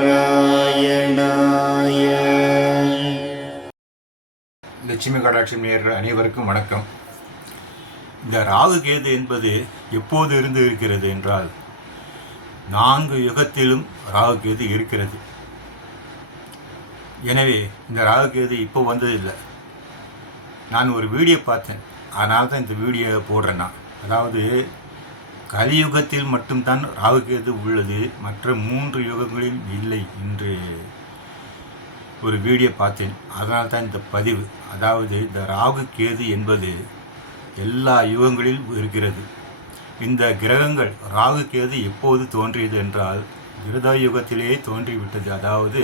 நாராயணாய லட்சுமி கடாட்சி நேர்கள் அனைவருக்கும் வணக்கம். இந்த ராகு கேது என்பது எப்போது இருந்து இருக்கிறது என்றால் நான்கு யுகத்திலும் ராகு கேது இருக்கிறது. எனவே இந்த ராகு கேது இப்போ வந்ததில்லை. நான் ஒரு வீடியோ பார்த்தேன். அதனால தான் இந்த வீடியோ போடுறேன் நான். அதாவது கலியுகத்தில் மட்டும்தான் ராகுகேது உள்ளது. மற்ற மூன்று யுகங்களில் இல்லை என்று ஒரு வீடியோ பார்த்தேன். அதனால் தான் இந்த பதிவு. அதாவது இந்த ராகு கேது என்பது எல்லா யுகங்களிலும் இருக்கிறது. இந்த கிரகங்கள் ராகு கேது எப்போது தோன்றியது என்றால் கிருத யுகத்திலேயே தோன்றிவிட்டது. அதாவது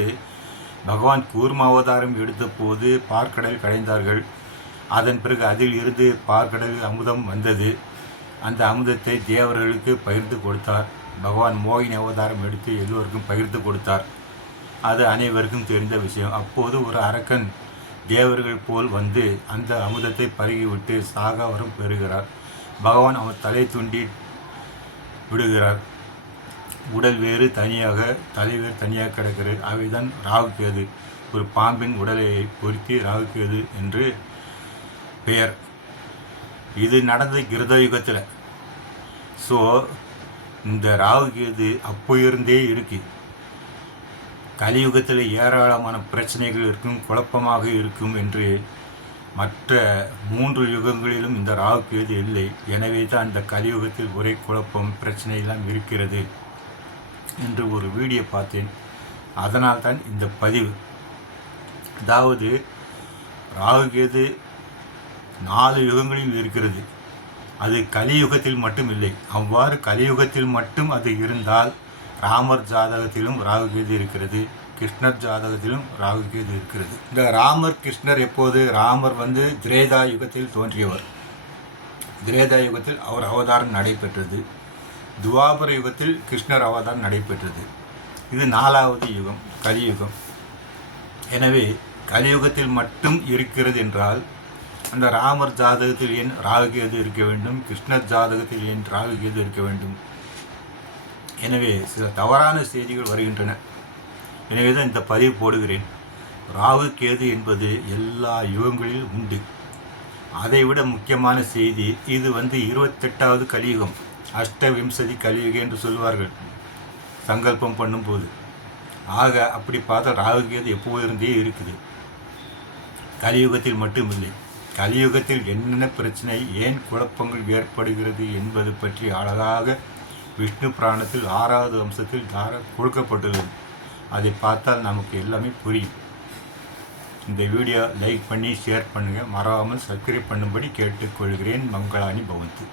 பகவான் கூர்மாவதாரம் எடுத்தபோது பார்க்கடல் கடைந்தார்கள் அதன் பிறகு அதில் இருந்து பார்க்கடல் அமுதம் வந்தது. அந்த அமுதத்தை தேவர்களுக்கு பகிர்ந்து கொடுத்தார். பகவான் மோகினி அவதாரம் எடுத்து எல்லோருக்கும் பகிர்ந்து கொடுத்தார். அது அனைவருக்கும் தெரிந்த விஷயம். அப்போது ஒரு அரக்கன் தேவர்கள் போல் வந்து அந்த அமுதத்தை பருகிவிட்டு சாகாவரம் பெறுகிறார். பகவான் அவர் தலை துண்டி விடுகிறார். உடல் வேறு தனியாக தலை வேறு தனியாக கிடக்கிறது. அவைதான் ராகு கேது. ஒரு பாம்பின் உடலை பொருத்தி ராகு கேது என்று பெயர். இது நடந்தது கிருதயுகத்தில். ஸோ இந்த ராகு கேது அப்போ இருந்தே இருக்குது கலியுகத்தில் ஏராளமான பிரச்சனைகள் இருக்கும் குழப்பமாக இருக்கும் என்று மற்ற மூன்று யுகங்களிலும் இந்த ராகு கேது இல்லை. எனவே தான் இந்த கலியுகத்தில் ஒரே குழப்பம் பிரச்சனையெல்லாம் இருக்கிறது என்று ஒரு வீடியோ பார்த்தேன். அதனால் தான் இந்த பதிவு. அதாவது ராகு கேது நாலு யுகங்களில் இருக்கிறது. அது கலியுகத்தில் மட்டும் இல்லை. அவ்வாறு கலியுகத்தில் மட்டும் அது இருந்தால் ராமர் ஜாதகத்திலும் ராகுகேது இருக்கிறது கிருஷ்ணர் ஜாதகத்திலும் ராகுகேது இருக்கிறது. இந்த ராமர் கிருஷ்ணர் எப்போது? ராமர் வந்து திரேதா யுகத்தில் தோன்றியவர். திரேதா யுகத்தில் அவர் அவதாரம் நடைபெற்றது. துவாபர யுகத்தில் கிருஷ்ணர் அவதாரம் நடைபெற்றது. இது நாலாவது யுகம் கலியுகம். எனவே கலியுகத்தில் மட்டும் இருக்கிறது என்றால் அந்த ராமர் ஜாதகத்தில் ஏன் ராகுகேது இருக்க வேண்டும்? கிருஷ்ணர் ஜாதகத்தில் ஏன் ராகுகேது இருக்க வேண்டும்? எனவே சில தவறான செய்திகள் வருகின்றன. எனவே தான் இந்த பதிவு போடுகிறேன். ராகு கேது என்பது எல்லா யுகங்களிலும் உண்டு. அதைவிட முக்கியமான செய்தி இது வந்து இருபத்தெட்டாவது கலியுகம் அஷ்டவிம்சதி கலியுகம் என்று சொல்வார்கள். சங்கல்பம் பண்ணும்போது. ஆக அப்படி பார்த்தா ராகு கேது எப்போ இருந்தே இருக்குது. கலியுகத்தில் மட்டுமில்லை. கலியுகத்தில் என்னென்ன பிரச்சனை ஏன் குழப்பங்கள் ஏற்படுகிறது என்பது பற்றி அழகாக விஷ்ணு புராணத்தில் ஆறாவது அம்சத்தில் தார கொடுக்கப்பட்டுள்ளது. அதை பார்த்தால் நமக்கு எல்லாமே புரியும். இந்த வீடியோ லைக் பண்ணி ஷேர் பண்ணுங்கள் மறவாமல் சப்ஸ்கிரைப் பண்ணும்படி கேட்டுக்கொள்கிறேன். மங்களானி பவந்து.